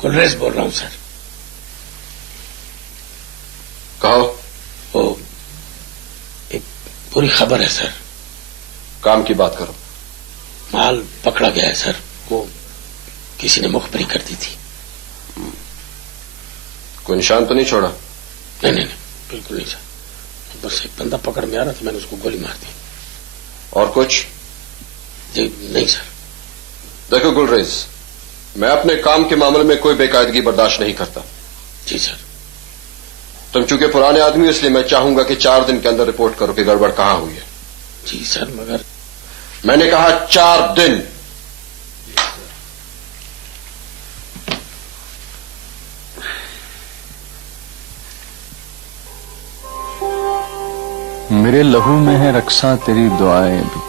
गुलरेज बोल रहा हूं सर। कहो। वो एक बुरी खबर है सर। काम की बात करो। माल पकड़ा गया है सर। वो किसी ने मुखबरी कर दी थी। कोई निशान तो नहीं छोड़ा? नहीं नहीं नहीं, बिल्कुल नहीं सर। बस एक बंदा पकड़ में आ रहा था, मैंने उसको गोली मार दी। और कुछ? जी नहीं सर। देखो गुलरेज, मैं अपने काम के मामले में कोई बेकायदगी बर्दाश्त नहीं करता। जी सर। तुम चूंकि पुराने आदमी हो, इसलिए मैं चाहूंगा कि 4 दिन के अंदर रिपोर्ट करो कि गड़बड़ कहां हुई है। जी सर, मगर मैंने कहा 4 दिन। मेरे लहू में है रक्सा तेरी दुआएं भी,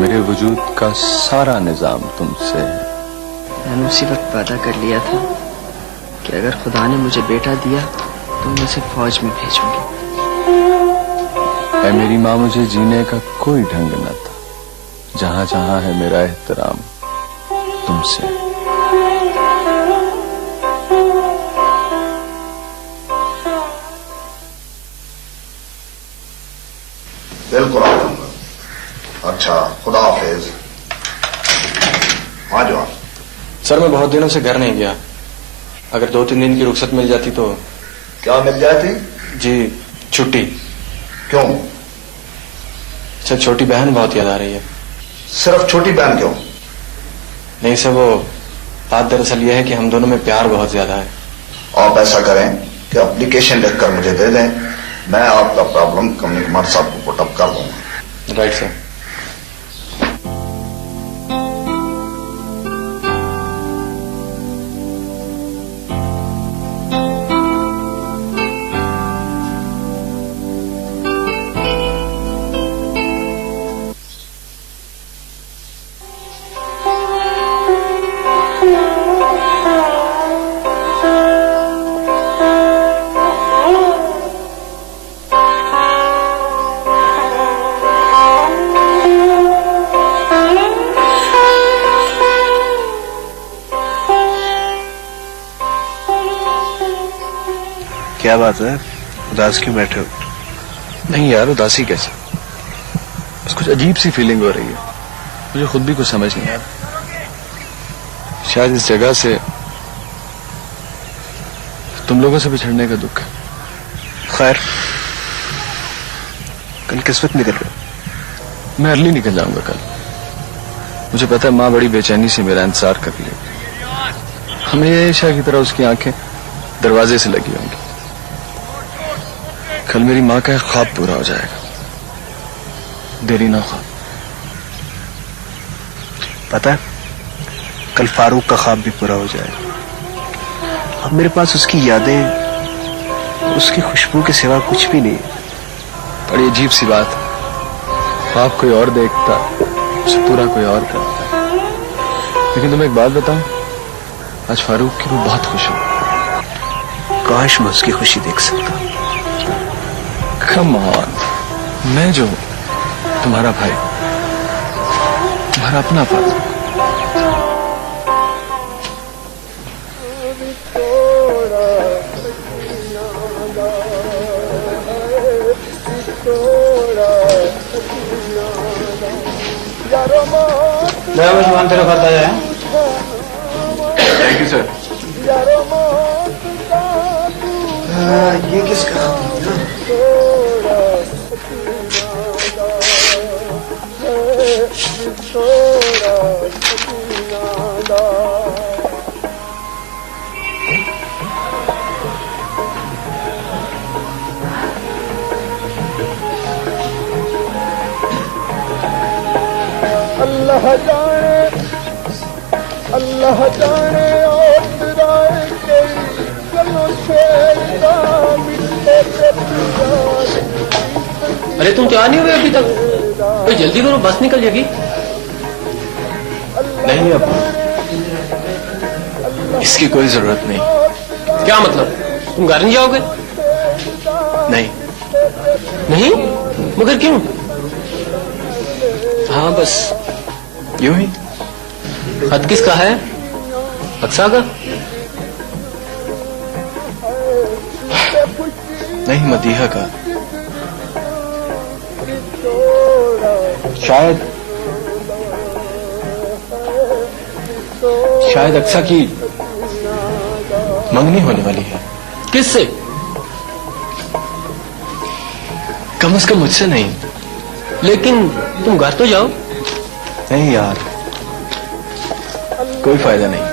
मेरे वजूद का सारा निजाम तुमसे है। मैंने उसी वक्त वादा कर लिया था कि अगर खुदा ने मुझे बेटा दिया तो मैं उसे फौज में भेजूंगी। ऐ मेरी माँ, मुझे जीने का कोई ढंग न था, जहां जहां है मेरा एहतराम तुमसे। बिल्कुल आ जाऊंगा। अच्छा, खुदा हाफिज। आ जाओ। सर मैं बहुत दिनों से घर नहीं गया, अगर 2-3 दिन की रुख्सत मिल जाती तो। क्या मिल जाती? जी छुट्टी। क्यों? सर छोटी बहन बहुत याद आ रही है। सिर्फ छोटी बहन क्यों? नहीं सर, वो बात दरअसल ये है कि हम दोनों में प्यार बहुत ज्यादा है। आप ऐसा करें कि एप्लीकेशन लिखकर मुझे दे दें, मैं आपका प्रॉब्लम कमनी कुमार साहब को पुट अप कर दूंगा। Right sir. क्या बात है, उदास क्यों बैठे हो? नहीं यार, उदासी कैसे? बस कुछ अजीब सी फीलिंग हो रही है, मुझे खुद भी कुछ समझ नहीं आ रहा। शायद इस जगह से, तुम लोगों से बिछड़ने का दुख है। खैर, कल किस वक्त निकल रहे हो? मैं अर्ली निकल जाऊंगा कल। मुझे पता है माँ बड़ी बेचैनी से मेरा इंतजार कर रही है। हमेशा की तरह उसकी आंखें दरवाजे से लगी होंगी। कल मेरी माँ का ख्वाब पूरा हो जाएगा, देरी ना ख्वाब। पता है, कल फारूक का ख्वाब भी पूरा हो जाएगा। अब मेरे पास उसकी यादें, उसकी खुशबू के सिवा कुछ भी नहीं। बड़ी अजीब सी बात है, ख्वाब कोई और देखता, उसे पूरा कोई और करता। लेकिन तुम्हें एक बात बताऊं, आज फारूक की वो बहुत खुश है। काश मैं उसकी खुशी देख सकता। कम ऑन, मैं जो तुम्हारा भाई, तुम्हारा अपना फारूक। मेहमान तेरा खाता है। Thank you sir. ये किसका? अल्लाह जाने अरे तुम तैयार नहीं हुए अभी तक? तो जल्दी करो, बस निकल जाएगी। नहीं, अब इसकी कोई जरूरत नहीं। क्या मतलब, तुम घर नहीं जाओगे? नहीं। नहीं? मगर क्यों? हाँ बस यूं ही। खत किसका है? अक्सा का? नहीं, मदीहा का। शायद अक्सा की मंगनी होने वाली है। किससे? कम से कम मुझसे नहीं। लेकिन तुम घर तो जाओ। नहीं यार, कोई फायदा नहीं।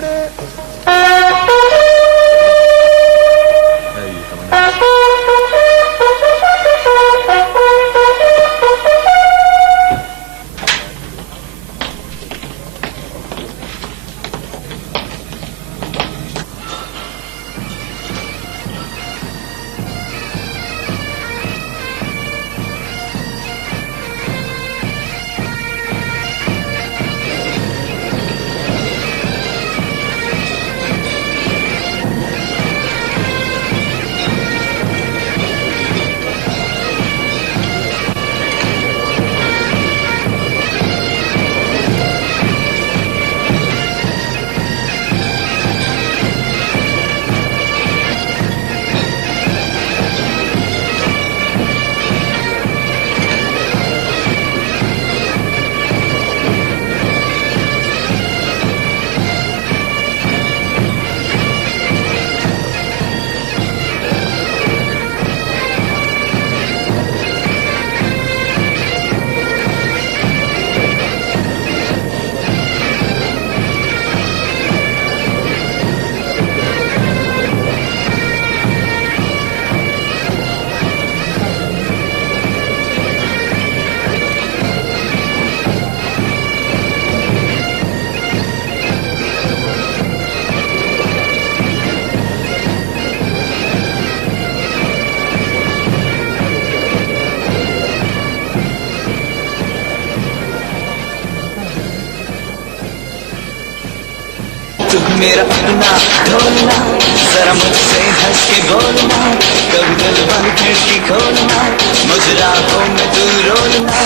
मेरा अपना ढोलना, जरा मुझसे हंस के बोलना, कभी दिल बंद खिड़की खोलना, मुझे राहों में तू रोलना।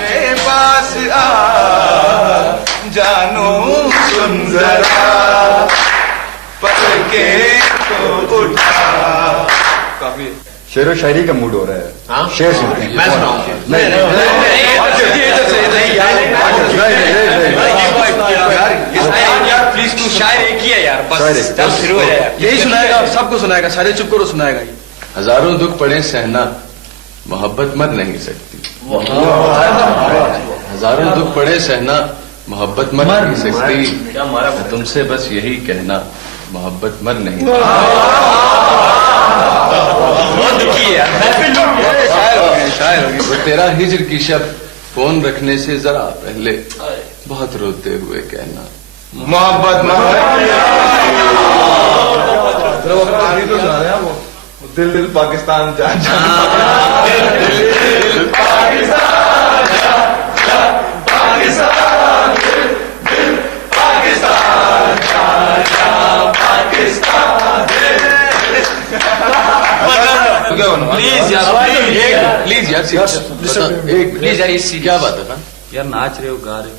मेरे पास आ जानू सुन जरा, पलके तो उठा। काफी शेर शायरी का मूड हो रहा है। हाँ? शेर सुनते हैं। मैं सुनाऊंगा। यार प्लीज तू शायर एक ही है यार, बस जब शुरू हो जाए यही सुनाएगा, सबको सुनाएगा, सारे चुप करो सुनाएगा ये। हजारों दुख पड़े सहना, मोहब्बत मर नहीं सकती। हजारों दुख पड़े सहना, मोहब्बत मर नहीं सकती। मैं तुमसे बस यही कहना, मोहब्बत मर नहीं बहुत दुखी है यार। वो तेरा हिजर की शब फोन रखने से जरा पहले बहुत रोते हुए कहना, मोहब्बत दिल दिल पाकिस्तान जा प्लीज यार, प्लीज यार, प्लीज यार, इसकी क्या बात है ना यार? नाच रहे हो, गा रहे हो,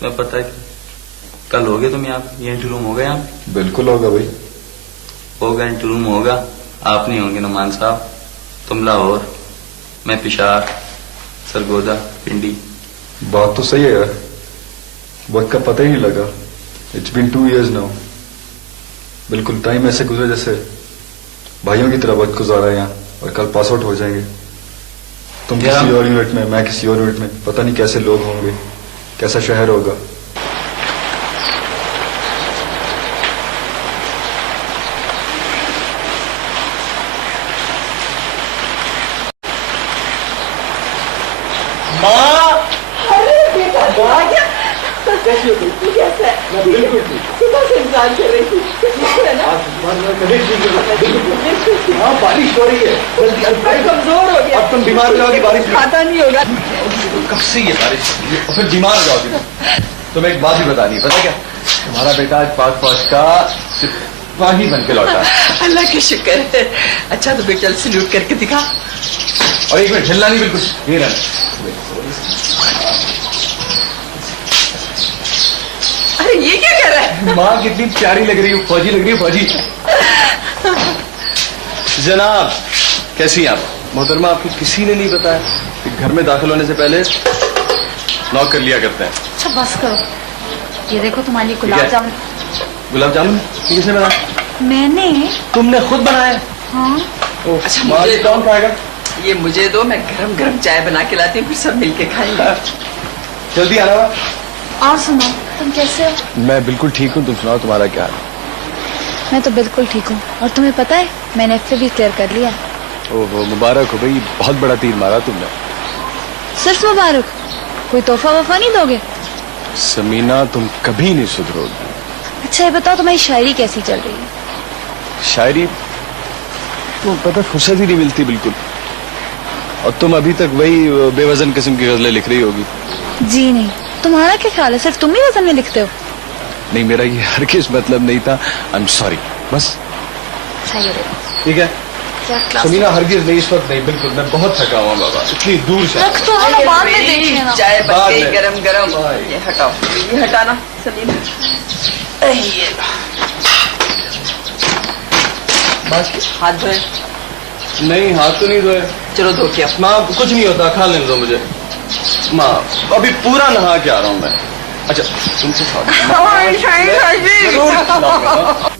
तुम्हें पता है कल हो गए तुम यहाँ पे? ये इंटरव्यू हो गया यहाँ पे? बिल्कुल होगा भाई, होगा, इंटरव्यू होगा। आप नहीं होंगे नुमान साहब, तुम लाहौर, मैं पिशार, सरगोदा, पिंडी। बात तो सही है यार, वक्त का पता ही नहीं लगा। It's been 2 years now. बिल्कुल टाइम ऐसे गुजरा जैसे भाइयों की तरह वक्त गुजारा है यहाँ, और कल पास आउट हो जाएंगे। तुम किसी और यूनिट में, मैं किसी और यूनिट में, पता नहीं कैसे लोग होंगे, कैसा शहर होगा। कैसी हो गई? तू कैसा है? मैं बिल्कुल ठीक। सुबह से इंतजार कर रही थी। ठीक है ना? हाँ, बारिश हो रही है। कमजोर हो गया। अब तुम बीमार हो जाओगी बारिश में। खाता नहीं होगा। कब से ये बारिश और फिर बीमार हो जाओगी। तुम्हें एक बात भी बतानी है, पता क्या? तुम्हारा बेटा आज पाक फौज का सिपाही बन के लौटा। अल्लाह का शुक्र है। अच्छा तो बेटा सल्यूट करके दिखा। और एक मिनट हिलना नहीं बिल्कुल, ये रहना। अरे ये क्या कह रहा है? माँ कितनी प्यारी लग रही हो, फौजी लग रही हो, फौजी। जनाब कैसी हैं आप? मोहतरमा आपको किसी ने नहीं बताया कि घर में दाखिल होने से पहले नॉक कर लिया करते हैं। अच्छा बस करो, ये देखो तुम्हारे लिए गुलाब जामुन। गुलाब जामुन ये किसने बनाया? मैंने। तुमने खुद बनाया? हाँ। अच्छा माँ मुझे ये कौन खाएगा? ये मुझे दो, मैं गरम गरम चाय बना के लाती हूँ, फिर सब मिलके खाएंगे। जल्दी आना। और सुनो, तुम कैसे हो? मैं बिल्कुल ठीक हूँ, तुम सुनाओ तुम्हारा क्या हाल? मैं तो बिल्कुल ठीक हूँ। और तुम्हें पता है मैंने एफए भी क्लियर कर लिया। ओहो मुबारक हो भाई, बहुत बड़ा तीर मारा तुमने। सिर्फ मुबारक? कोई तोहफा वफा नहीं दोगे? समीना तुम कभी नहीं सुधरोगी। अच्छा ये बताओ तुम्हारी शायरी कैसी चल रही है? शायरी तो पता फुर्सत ही नहीं मिलती बिल्कुल। और तुम अभी तक वही बेवजन किस्म की गजलें लिख रही होगी। जी नहीं, तुम्हारा क्या ख्याल है, सिर्फ तुम ही वजन में लिखते हो? नहीं मेरा ये हरगिज़ मतलब नहीं था, आई एम सॉरी बस। सही है। ठीक है क्या क्लास? समीना हरगिज़ नहीं, इस वक्त नहीं, बिल्कुल मैं बहुत थका हुआ बाबा, इतनी दूर से। रख तो हम बाद में देखेंगे ना। चाय बन बाद गई में। गरम गरम। ये हटाओ, ये हटाना सलीम। ये बस हाथ धोए? नहीं हाथ तो नहीं धोए। चलो धो के। माँ कुछ नहीं होता, खा लेने दो मुझे। माँ अभी पूरा नहा के आ रहा हूँ मैं। अच्छा तुमसे जरूर खिलाऊंगा।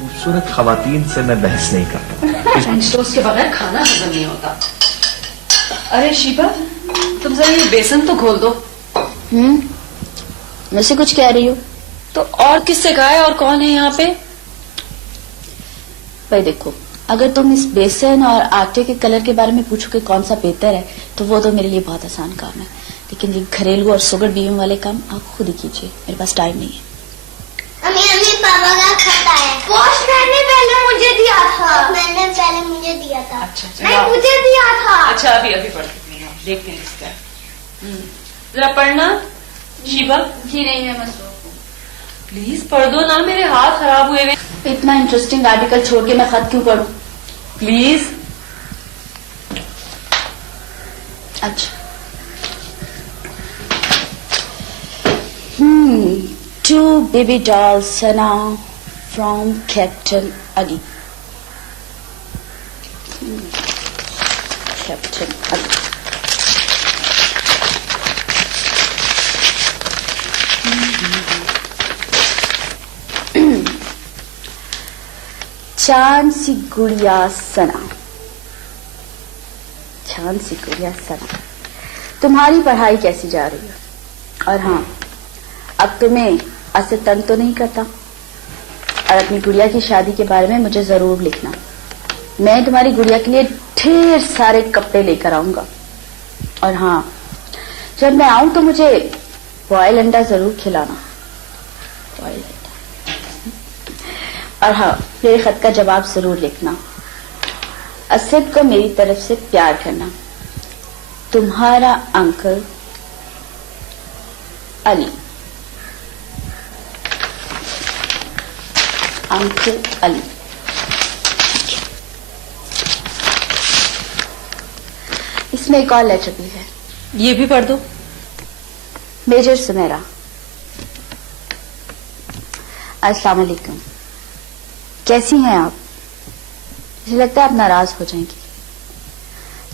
खूबसूरत खवातीन से मैं बहस नहीं करता। फ्रेंच टोस्ट के बगैर खाना हजम नहीं होता। अरे शीबा तुम जरा ये बेसन तो खोल दो। वैसे कुछ कह रही हो? तो और किससे कहा है, और कौन है यहाँ पे? भाई देखो, अगर तुम इस बेसन और आटे के कलर के बारे में पूछो कि कौन सा बेहतर है, तो वो तो मेरे लिए बहुत आसान काम है। लेकिन ये घरेलू और सुगर बीवियों वाले काम आप खुद ही कीजिए, मेरे पास टाइम नहीं है। अम्मी पापा का खत आया। पोस्टमैन ने पहले मुझे दिया था। मैंने पहले मुझे दिया था। अच्छा नहीं मुझे दिया था। अच्छा अभी पढ़ते हैं, देखते हैं इसका। जरा पढ़ना शीबा। जी नहीं, मैं मसरूफ हूँ। प्लीज पढ़ दो ना, मेरे हाथ खराब हुए हुए। इतना इंटरेस्टिंग आर्टिकल छोड़ के मैं खत क्यों पढ़ूं? प्लीज। अच्छा। To baby doll Sana from Captain Ali. Captain Ali. चांद सी गुड़िया सना, चांद सी गुड़िया सना, तुम्हारी पढ़ाई कैसी जा रही है? और हाँ, अब तुम्हें असर तंग तो नहीं करता? और अपनी गुड़िया की शादी के बारे में मुझे जरूर लिखना। मैं तुम्हारी गुड़िया के लिए ढेर सारे कपड़े लेकर आऊंगा। और हाँ, जब मैं आऊं तो मुझे बॉयल अंडा जरूर खिलाना। बॉयल अंडा। और हाँ, मेरे खत का जवाब जरूर लिखना। असद को मेरी तरफ से प्यार करना। तुम्हारा अंकल अली। अंकल अली। इसमें एक और लेटर भी है। ये भी पढ़ दो। मेजर सुमेरा। अस्सलाम वालेकुम। कैसी हैं आप? मुझे लगता है आप नाराज हो जाएंगी,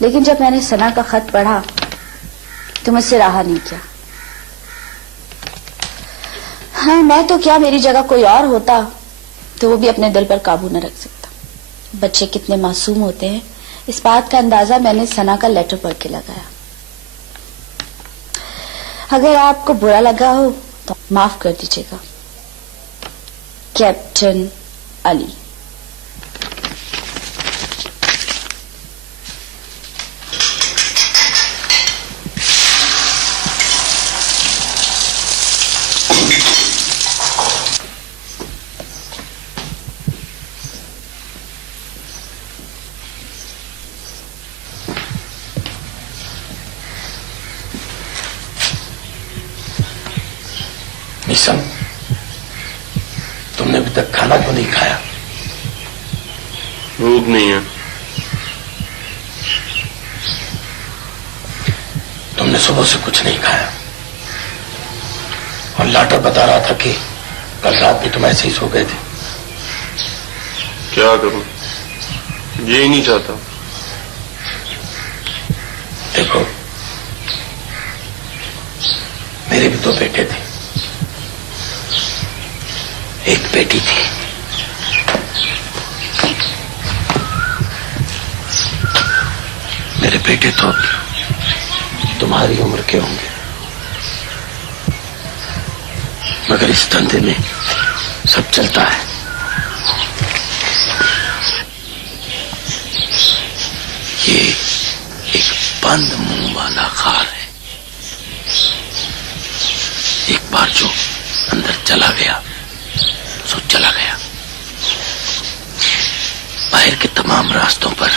लेकिन जब मैंने सना का खत पढ़ा तो मुझसे रहा नहीं किया। हाँ, मैं तो क्या, मेरी जगह कोई और होता तो वो भी अपने दिल पर काबू न रख सकता। बच्चे कितने मासूम होते हैं, इस बात का अंदाजा मैंने सना का लेटर पढ़ के लगाया। अगर आपको बुरा लगा हो तो माफ कर दीजिएगा। कैप्टन अली। निशन, तुमने अभी तक खाना क्यों नहीं खाया? भूख नहीं है। तुमने सुबह से कुछ नहीं खाया और लाटर बता रहा था कि कल रात भी तुम ऐसे ही सो गए थे। क्या करूं, ये ही नहीं चाहता। देखो, मेरे भी 2 बेटे थे, एक बेटी थी। मेरे बेटे तो तुम्हारी उम्र के होंगे, मगर इस धंधे में सब चलता है। ये एक बंद मुंह वाला खार है। एक बार जो अंदर चला गया सो चला गया। बाहर के तमाम रास्तों पर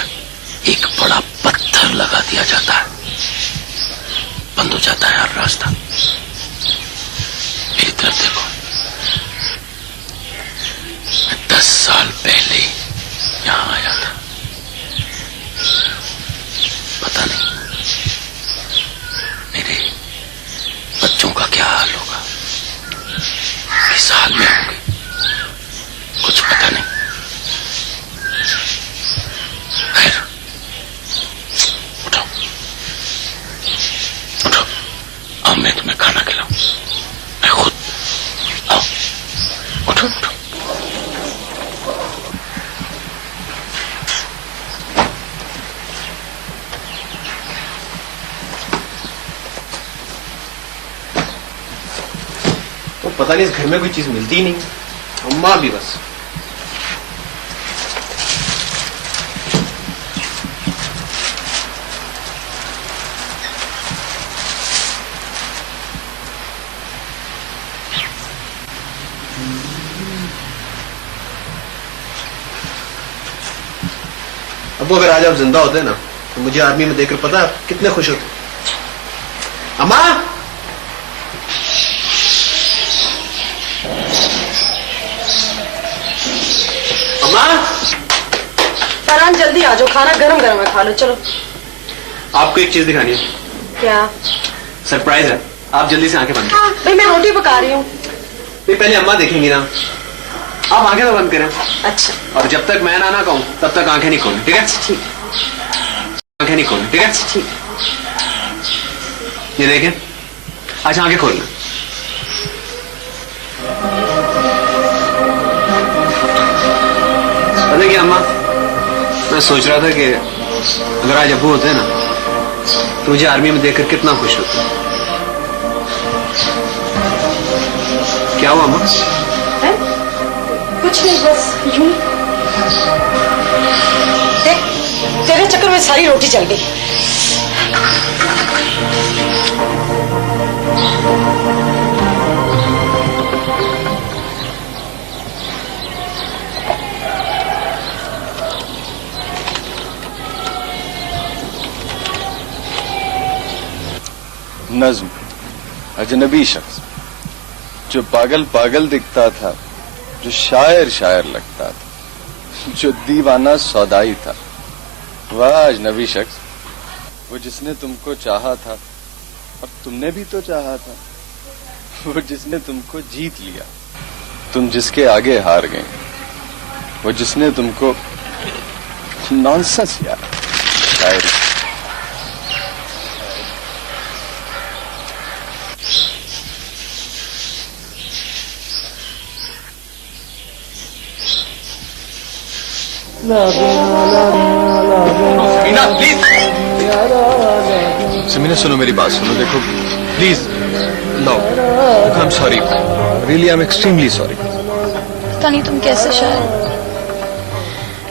एक बड़ा पत्थर लगा दिया जाता है, बंद हो जाता है हर रास्ता। मेरी तरफ देखो, मैं 10 साल पहले यहां आया था। पता नहीं मेरे बच्चों का क्या हाल होगा, किस हाल में होंगे, कुछ पता नहीं। खैर, उठो उठो, अब मैं तुम्हें खाना खिलाऊं, मैं खुद। आओ, उठो उठो। तो पता नहीं इस घर में कोई चीज मिलती ही नहीं, अम्मा भी बस। अब अगर आज आप जिंदा होते ना तो मुझे आर्मी में देखकर पता है कितने खुश होते। अम्मा, अम्मा, फरहान जल्दी आ जाओ, खाना गरम गरम है, खा लो। चलो, आपको एक चीज दिखानी है। क्या? सरप्राइज है, आप जल्दी से आंखें बंद करें। भाई मैं रोटी पका रही हूँ। नहीं, पहले अम्मा देखेंगी ना, आप आंखें तो बंद करें। अच्छा। और जब तक मैं ना कहूं तब तक आंखें नहीं खोलनी, ठीक है? ठीक। आंखें नहीं खोलनी, ठीक है? ठीक। ये देखें, अच्छा आंखें खोलना। पता क्या अम्मा, मैं सोच रहा था कि अगर आज अब्बू होते ना तो मुझे आर्मी में देखकर कितना खुश होता। क्या हुआ अम्मा? कुछ नहीं, बस यूं। देख, तेरे चक्कर में सारी रोटी चल गई। नज्म, अजनबी शख्स जो पागल पागल दिखता था, जो शायर शायर लगता था, जो दीवाना सौदाई था। वह अजनबी शख्स, वो जिसने तुमको चाहा था और तुमने भी तो चाहा था। वो जिसने तुमको जीत लिया, तुम जिसके आगे हार गए, वो जिसने तुमको नॉनसेंस यार शायरी। समीना प्लीज, समीना सुनो मेरी बात सुनो, देखो please. No I am sorry, really I am extremely sorry. पता नहीं तुम कैसे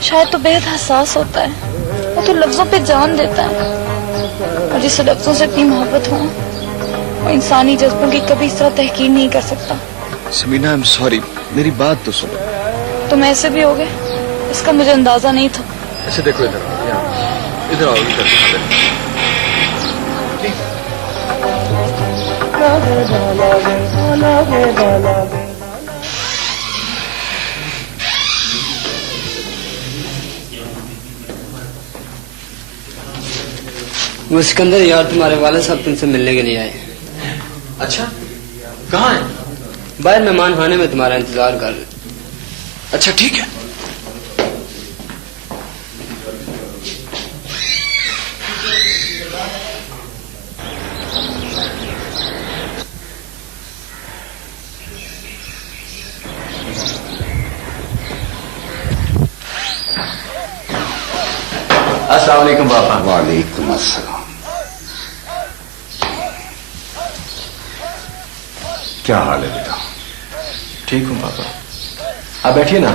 शायद तो बेहद हसास होता है, वो तो लफ्जों पे जान देता है, और जिसे लफ्जों से इतनी मोहब्बत हो वो इंसानी जज्बों की कभी इस तरह तहकीर नहीं कर सकता। समीना आई एम सॉरी, मेरी बात तो सुनो। तुम ऐसे भी हो गए, इसका मुझे अंदाजा नहीं था। ऐसे देखो, इधर आओ, इधर आओ, इधर। वो सिकंदर यार, तुम्हारे वाले साहब तुमसे मिलने के लिए आए। अच्छा, कहाँ है? बाहर मेहमान खाने में तुम्हारा इंतजार कर रहे। अच्छा ठीक है। अस्सलाम वालेकुम पापा। वालेकुम अस्सलाम। क्या हाल है बेटा? ठीक हूँ पापा, आप बैठिए ना।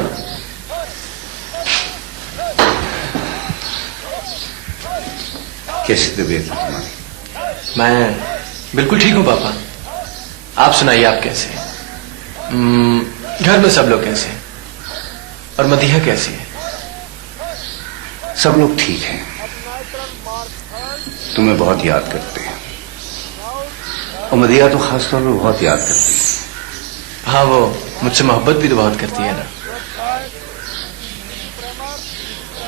कैसी तबीयत है तुम्हारी? मैं बिल्कुल ठीक हूँ पापा, आप सुनाइए, आप कैसे? घर में सब लोग कैसे हैं? और मदीहा कैसी है? सब लोग ठीक हैं, तुम्हें बहुत याद करते हैं, और मदीहा तो खासतौर पर बहुत याद करती है। हाँ, वो मुझसे मोहब्बत भी तो बहुत करती है ना।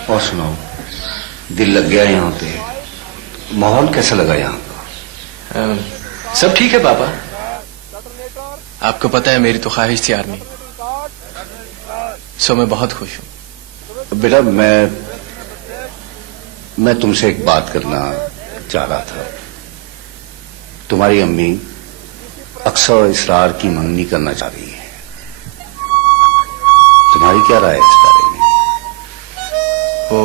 और सुनाओ, दिल लग गया यहाँ पे? माहौल कैसा लगा यहाँ का? सब ठीक है पापा, आपको पता है मेरी तो ख्वाहिश थी आर्मी, सो मैं बहुत खुश हूँ। बेटा मैं तुमसे एक बात करना चाह रहा था। तुम्हारी अम्मी अक्सर इसरार की मंगनी करना चाह रही है, तुम्हारी क्या राय है इस बारे में? वो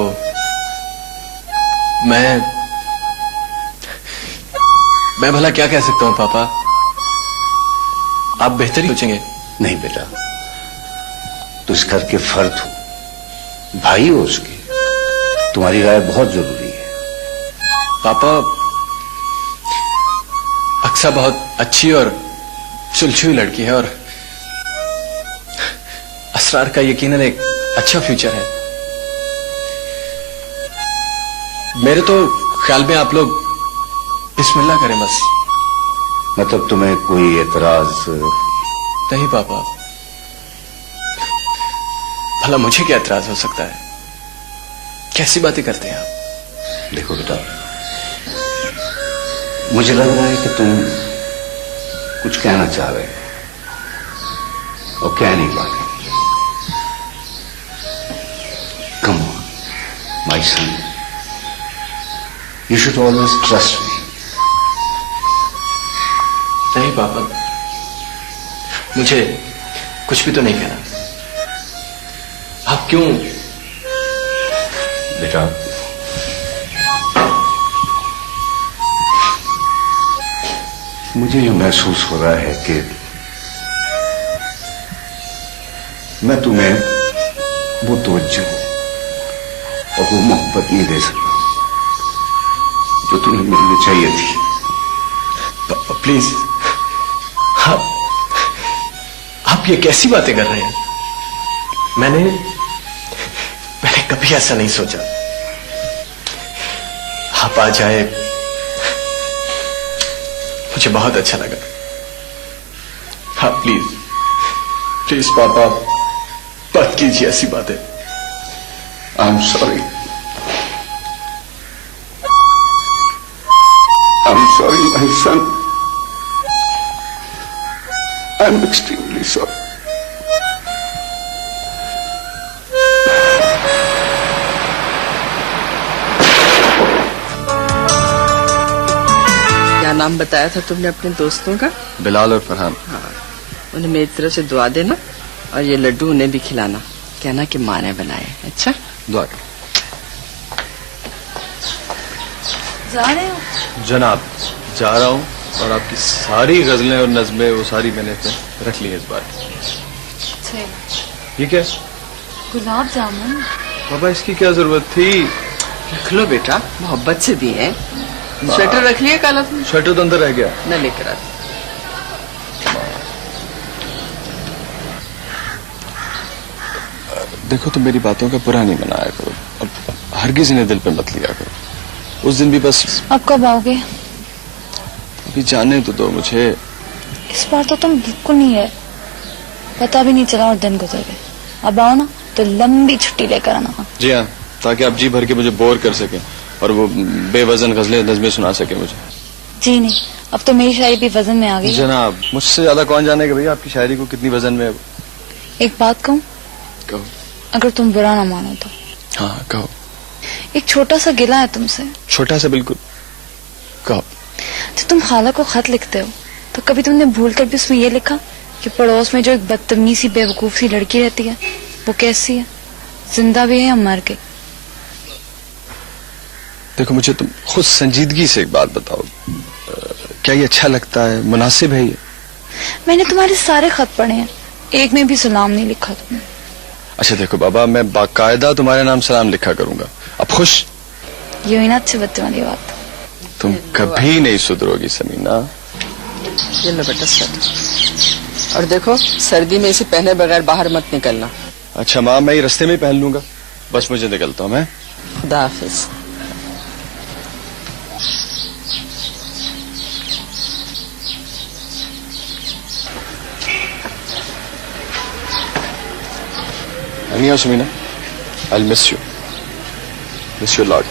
मैं भला क्या कह सकता हूँ पापा, आप बेहतर ही सोचेंगे। नहीं बेटा, तुम इस घर के फर्द हो, भाई हो उसके, तुम्हारी राय बहुत जरूरी है। पापा, अक्सा बहुत अच्छी और सुलझी हुई लड़की है, और असरार का यकीनन एक अच्छा फ्यूचर है। मेरे तो ख्याल में आप लोग बिस्मिल्लाह करें बस। मतलब तुम्हें कोई एतराज? नहीं पापा, भला मुझे क्या एतराज हो सकता है, कैसी बातें करते हैं आप? देखो बेटा, मुझे लग रहा है कि तुम कुछ कहना चाह रहे हो और कह नहीं पा रहे। Come on my son, you should always trust me. नहीं पापा, मुझे कुछ भी तो नहीं कहना। आप क्यों? बेटा, मुझे ये महसूस हो रहा है कि मैं तुम्हें वो तवज्जो और वो मोहब्बत नहीं दे सका जो तुम्हें मिलनी चाहिए थी। पापा प्लीज, आप ये कैसी बातें कर रहे हैं? मैंने कभी ऐसा नहीं सोचा। आप आ जाए, मुझे बहुत अच्छा लगा। हाँ प्लीज प्लीज पापा, मत कीजिए ऐसी बातें। आई am sorry, I am sorry my son. I am extremely sorry. क्या नाम बताया था तुमने अपने दोस्तों का? बिलाल और फरहान। हाँ, उन्हें मेरी तरफ से दुआ देना और ये लड्डू उन्हें भी खिलाना। कहना कि माँ ने बनाए। अच्छा, दुआ जा रहे हो? जनाब, जा रहा हूँ और आपकी सारी गजलें और नज़में वो सारी मैंने रख ली है इस बार। ये क्या? गुलाब जामुन। बाबा इसकी क्या जरूरत थी? रख लो बेटा, मोहब्बत से दिए हैं। स्वेटर रख लिया काला तुम? स्वेटर तो अंदर रह गया। न लेकर आ। देखो तो मेरी बातों का बुरा नहीं मनाया करो और हरगिज इन्हें दिल पे मत लिया करो। उस दिन भी बस। अब कब आओगे? अभी जाने तो दो मुझे। इस बार तो तुम बिल्कुल नहीं है, पता भी नहीं चला और दिन गुजर गए। अब आओ ना तो लंबी छुट्टी लेकर आना। जी हाँ, ताकि आप जी भर के मुझे बोर कर सके और वो बेवजन गजलें नज़में सुना सके मुझे। जी नहीं, अब तो मेरी शायरी भी वजन में आ गई। जनाब, मुझसे ज्यादा कौन जानेगा भैया आपकी शायरी को कितनी वजन में है। एक बात कहूँ? कहो। अगर तुम बुरा ना मानो तो। हाँ कहो। एक छोटा सा गिला है तुमसे। छोटा सा? बिल्कुल, कहो। जब तुम खाला को खत लिखते हो तो कभी तुमने भूल कर भी उसमें ये लिखा कि पड़ोस में जो एक बदतमीज सी बेवकूफ सी लड़की रहती है वो कैसी है, जिंदा भी है या मर गई? देखो मुझे तुम खुद संजीदगी से एक बात बताओ, क्या ये अच्छा लगता है, मुनासिब है ये? मैंने तुम्हारे सारे खत पढ़े हैं, एक में भी सलाम नहीं लिखा तुमने। अच्छा देखो बाबा, मैं बाकायदा तुम्हारे नाम सलाम लिखा करूंगा। अब खुश? ये हुई ना अच्छे बच्चे वाली बात। तुम कभी नहीं सुधरोगी समीना। ये लो बेटा स्वेटर, और देखो सर्दी में इसे पहने बगैर बाहर मत निकलना। अच्छा माँ, मैं ये रास्ते में ही पहन लूंगा। बस मुझे निकलता हूँ मैं। खुदा हाफिज। Anyhow, Samina, I'll miss you. Miss you a lot.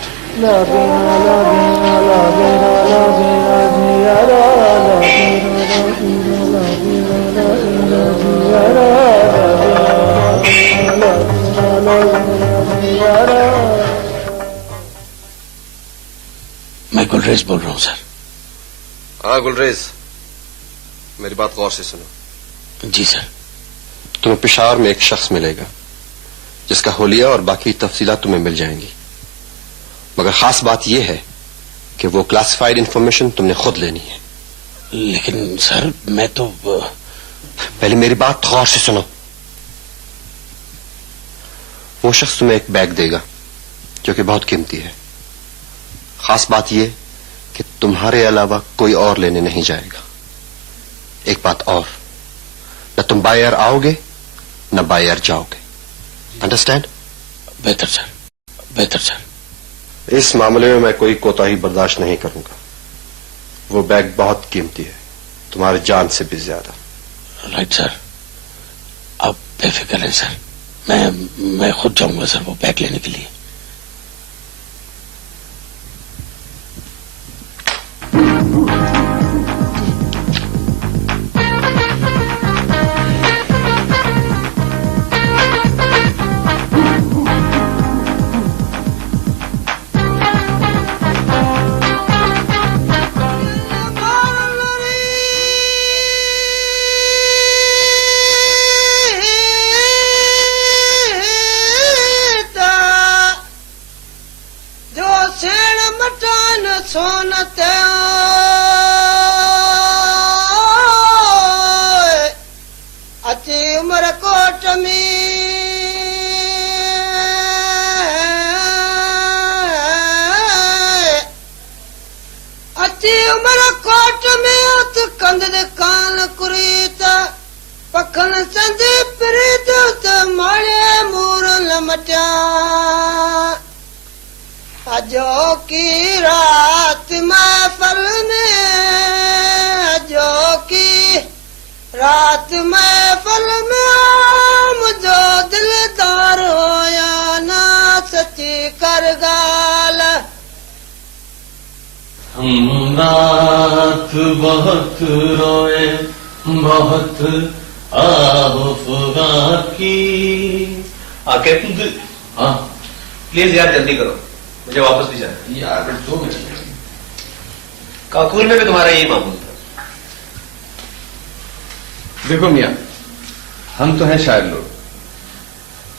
मैं गुलरेज बोल रहा हूँ सर। हाँ गुलरेज, मेरी बात गौर से सुनो। जी सर। तुम्हें पेशावर में एक शख्स मिलेगा जिसका होलिया और बाकी तफसीलात तुम्हें मिल जाएंगी, मगर खास बात यह है कि वो क्लासिफाइड इंफॉर्मेशन तुमने खुद लेनी है। लेकिन सर मैं तो पहले मेरी बात गौर से सुनो। वो शख्स तुम्हें एक बैग देगा जो कि बहुत कीमती है। खास बात यह कि तुम्हारे अलावा कोई और लेने नहीं जाएगा। एक बात और, न तुम बायर आओगे न बायर जाओगे। अंडरस्टैंड? बेहतर सर, बेहतर सर। इस मामले में मैं कोई कोताही बर्दाश्त नहीं करूंगा। वो बैग बहुत कीमती है, तुम्हारी जान से भी ज्यादा। राइट सर, आप बेफिक्र हैं सर। मैं खुद जाऊंगा सर वो बैग लेने के लिए। जो की रात महफल में, जो की रात महफल में जो दिलदार होया ना सच्ची कर गाल। हम रात बहुत रोए बहुत आफगा की। कैप्टन हाँ प्लीज यार जल्दी करो, मुझे वापस भी जाना यार। बट 2 मिनट, काकुल में भी तुम्हारा यही मामूल था। देखो मियाँ, हम तो हैं शायर लोग,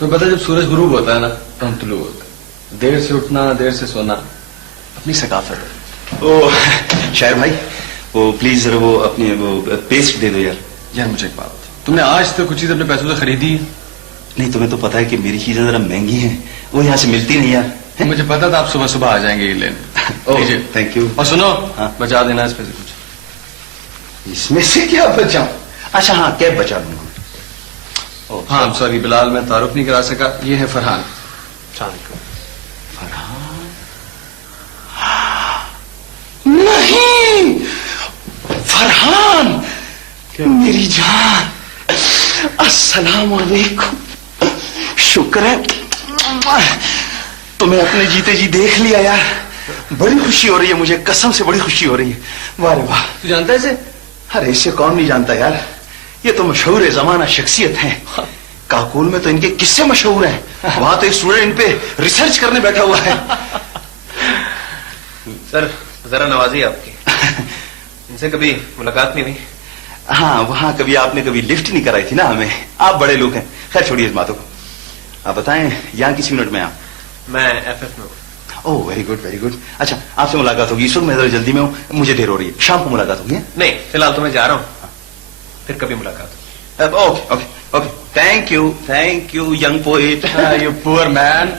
तो पता है जब सूरज गुरूब होता है ना तो हम तुलू होते हैं। देर से उठना देर से सोना अपनी सकाफत है। ओ शायर भाई, वो प्लीज जरा वो अपनी वो पेस्ट दे दो यार। यार मुझे एक बात, तुमने आज तक कुछ चीज अपने पैसों से खरीदी है? नहीं, तुम्हें तो पता है कि मेरी चीजें जरा महंगी हैं, वो यहाँ से मिलती नहीं यार। मुझे पता था आप सुबह सुबह आ जाएंगे ये लेने। Thank you. और सुनो, हाँ? बचा देना इसमें से कुछ। इसमें से क्या बचाऊं? अच्छा हाँ, कैब बचा लूंगा। हाँ सॉरी बिलाल, मैं तारुफ नहीं करा सका। ये है फरहान। फरहान? नहीं, फरहान मेरी जान, अस्सलाम वालेकुम। शुक्र है तुम्हें अपने जीते जी देख लिया यार। बड़ी खुशी हो रही है मुझे, कसम से बड़ी खुशी हो रही है। वाह रे वाह। तू जानता है इसे? अरे इसे कौन नहीं जानता यार, ये तो मशहूर जमाना शख्सियत है। काकुल में तो इनके किस्से मशहूर हैं। वहां तो एक स्टूडेंट इन पे रिसर्च करने बैठा हुआ है। सर जरा नवाजी आपकी। इनसे कभी मुलाकात नहीं हुई? हाँ, वहां कभी आपने कभी लिफ्ट नहीं कराई थी ना हमें। आप बड़े लोग हैं, खैर छोड़िए इस बातों को। आप बताएं यहाँ किस यूनिट में आप? मैं FF में हूँ। Oh very good very good. अच्छा आपसे मुलाकात होगी। इस वक्त मैं जरा जल्दी में हूँ, मुझे देर हो रही है। शाम को मुलाकात होगी? नहीं फिलहाल तो मैं जा रहा हूँ, फिर कभी मुलाकात होगी। Okay okay okay. Thank you young poet. You poor man.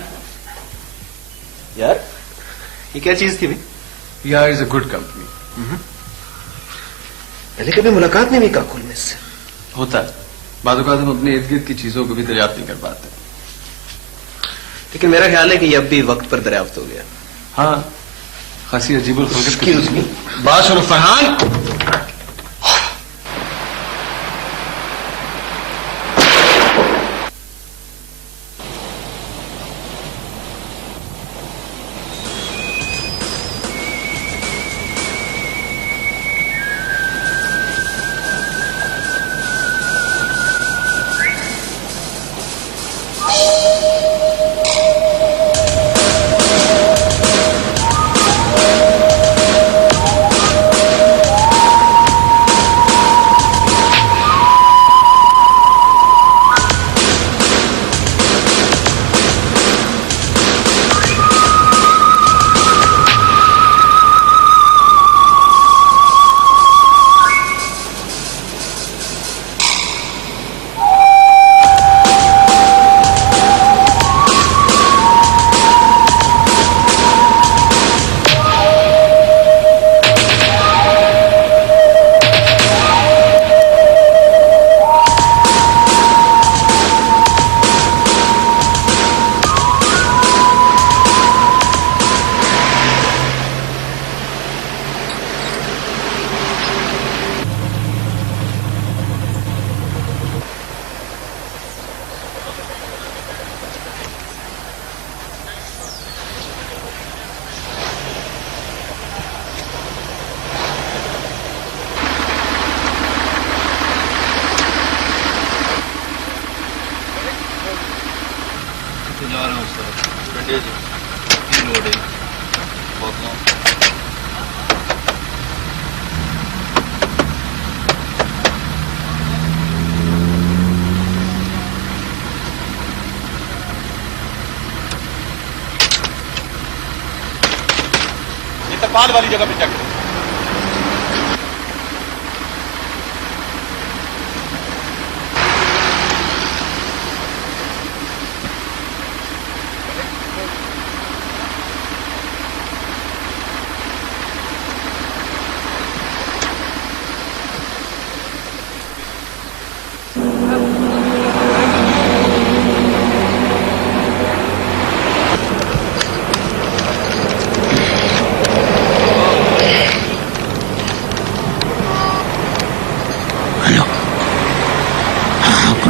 यार ये क्या चीज थी भाई? यार इज अ गुड कंपनी। पहले कभी मुलाकात नहीं हुई काकुल में इससे। होता है, बाज़ औक़ात हम अपने इर्द गिर्द की चीजों को भी दरियाफ्त नहीं कर पाते। लेकिन मेरा ख्याल है कि अब भी वक्त पर दरियाफ्त हो गया। हाँ, खासी अजीबुल खल्क़त। एक्सक्यूज मी, बात सुनो फरहान। जा रहा हूँ सर। डंडे जी 3 लोड है, बोतलों। ये तरपाल वाली जगह पे चेक करो।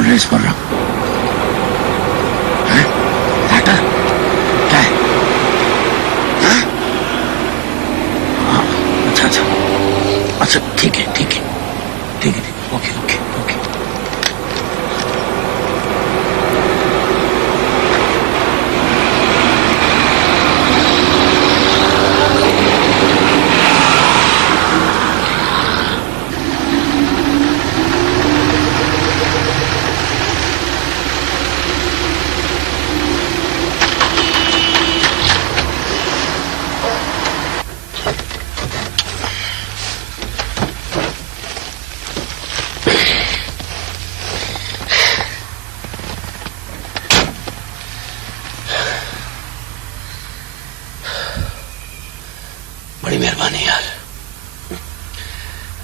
रेस कर रहा है? लाइटर क्या है? हाँ? हाँ, अच्छा अच्छा अच्छा, ठीक है ठीक है ठीक है ठीक है। Okay okay okay. बड़ी मेहरबानी यार,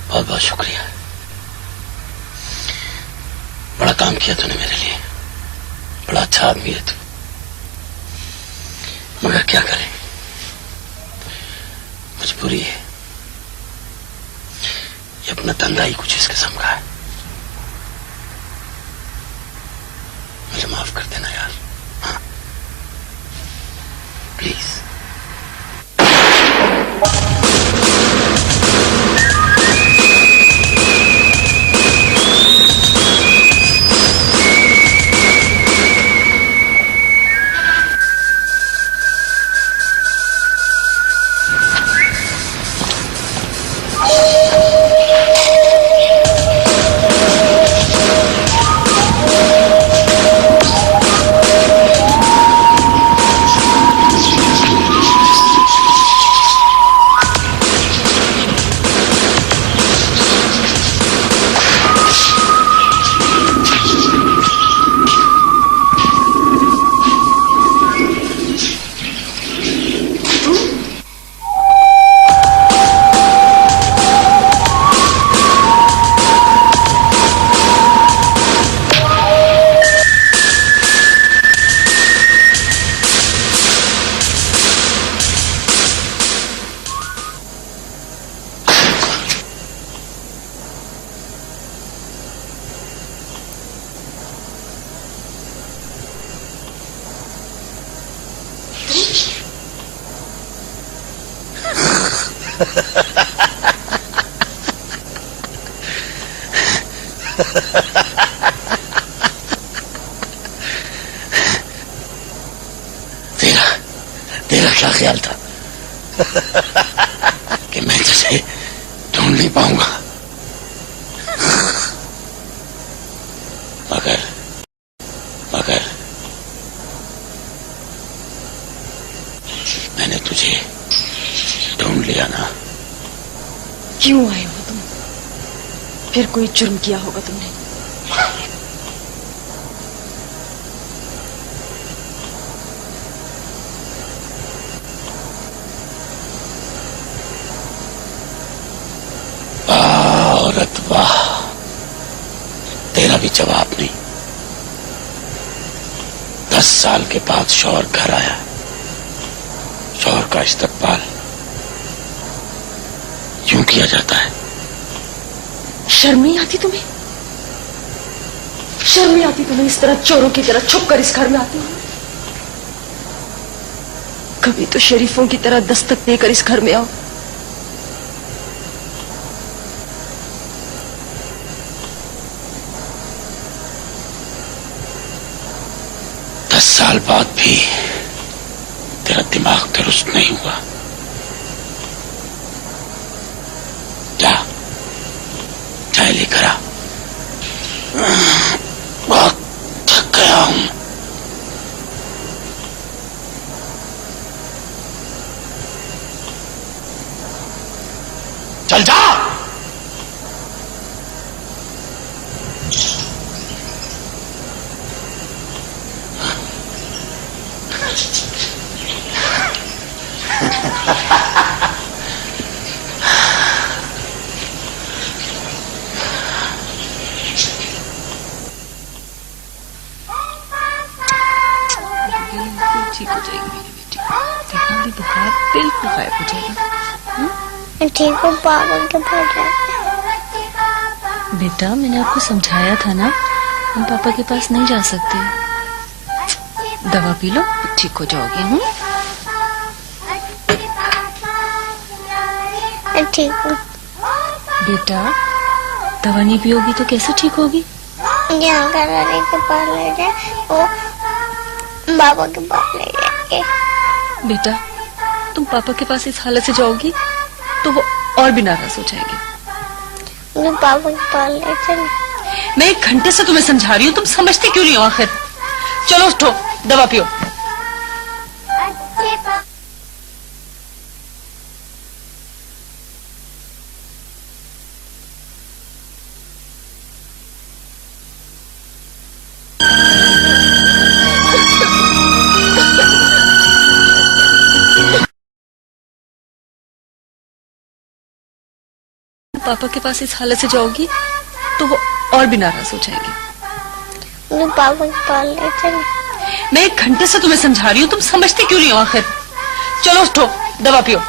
बहुत बहुत शुक्रिया। बड़ा काम किया तूने मेरे लिए, बड़ा अच्छा आदमी है तू। मगर क्या करें, मजबूरी है। ये अपना धंधा ही कुछ इस किस्म का है। मुझे माफ कर देना यार, हाँ प्लीज। तेरा क्या ख्याल था कि मैं तुझे ढूंढ नहीं पाऊंगा? मगर मैंने तुझे ढूंढ लिया ना। क्यों आए हो तुम? फिर कोई जुर्म किया होगा तुमने। औरत वाह, तेरा भी जवाब नहीं। 10 साल के बाद शौहर घर आया, शौहर का इस्तकबाल यूं किया जाता है। शर्म नहीं आती तुम्हें? शर्म नहीं आती तुम्हें? इस तरह चोरों की तरह छुप कर इस घर में आती हो। कभी तो शरीफों की तरह दस्तक देकर इस घर में आओ। दस साल बाद भी तेरा दिमाग दुरुस्त नहीं हुआ। जा चाय लेकर आ, बहुत थक गया हूं। चल जा। ठीक हो जाएगी मेरी बेटी, देखना भी बुखार बिल्कुल गायब हो जाएगा। ठीक हो, पापा के पास जाते। बेटा मैंने आपको समझाया था ना, हम पापा के पास नहीं जा सकते। दवा पी लो, ठीक हो जाओगे। ठीक हो बेटा, दवा नहीं पियोगी तो कैसे ठीक होगी? मुझे अंकल वाले के पास ले जाए, वो पापा के पास ले जाएंगे। बेटा तुम पापा के पास इस हालत से जाओगी तो वो और भी नाराज हो जाएंगे। मुझे पापा के पास ले चले। मैं 1 घंटे से तुम्हें समझा रही हूँ, तुम समझते क्यों नहीं हो आखिर? चलो उठो, दवा पियो। पापा के पास इस हालत से जाओगी तो वो और भी नाराज हो जाएंगे। मुझे पापा के पास ले चले। मैं 1 घंटे से तुम्हें समझा रही हूँ, तुम समझते क्यों नहीं हो आखिर? चलो उठो, दवा पियो।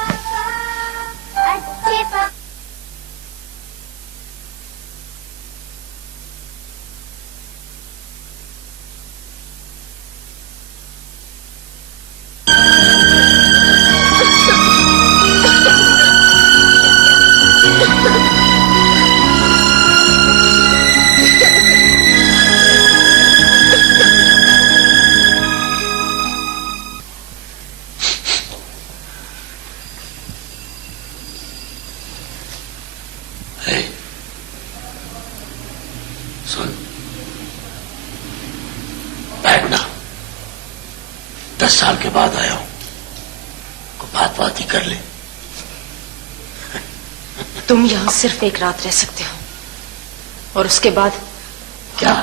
सुन, बैठना। 10 साल के बाद आया हूं, को बात ही कर ले। तुम यहाँ सिर्फ 1 रात रह सकते हो और उसके बाद क्या?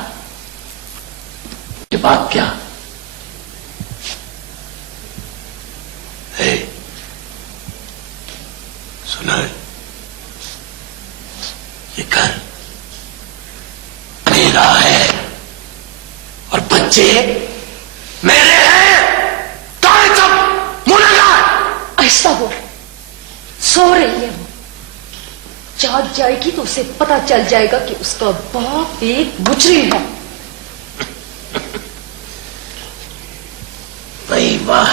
के बाद क्या? सुना, ये घर मेरा है और बच्चे मेरे हैं। कहाँ है सब? मुनागार! ऐसा हो, सो रही है वो, जाग जाएगी तो उसे पता चल जाएगा कि उसका बाप एक मुजरिम है। भाई वाह,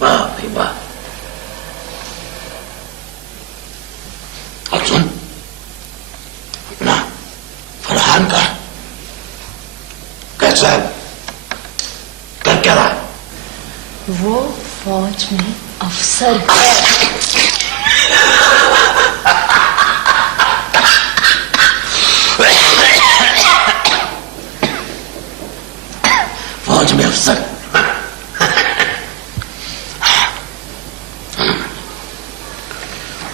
वाह भाई वाह। और सुन, अपना फरहान का कैसा है? कर क्या रहा? वो फौज में अफसर है। फौज में अफसर?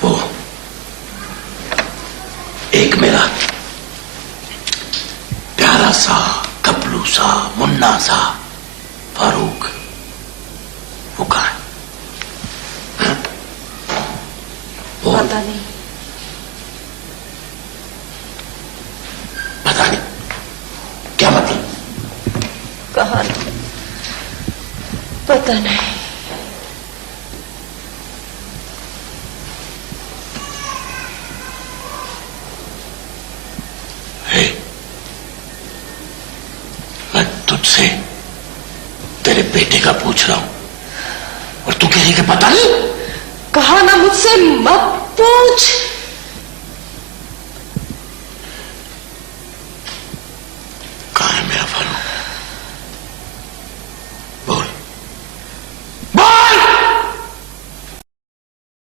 वो एक मेरा प्यारा सा कपलू सा मुन्ना सा फारूक, वो कहाँ है? पता नहीं। पता नहीं क्या मतलब? कहा पता नहीं। मैं तुझसे तेरे बेटे का पूछ रहा हूं और तू कह रही कि पता नहीं? कहा ना मुझसे मत पूछ।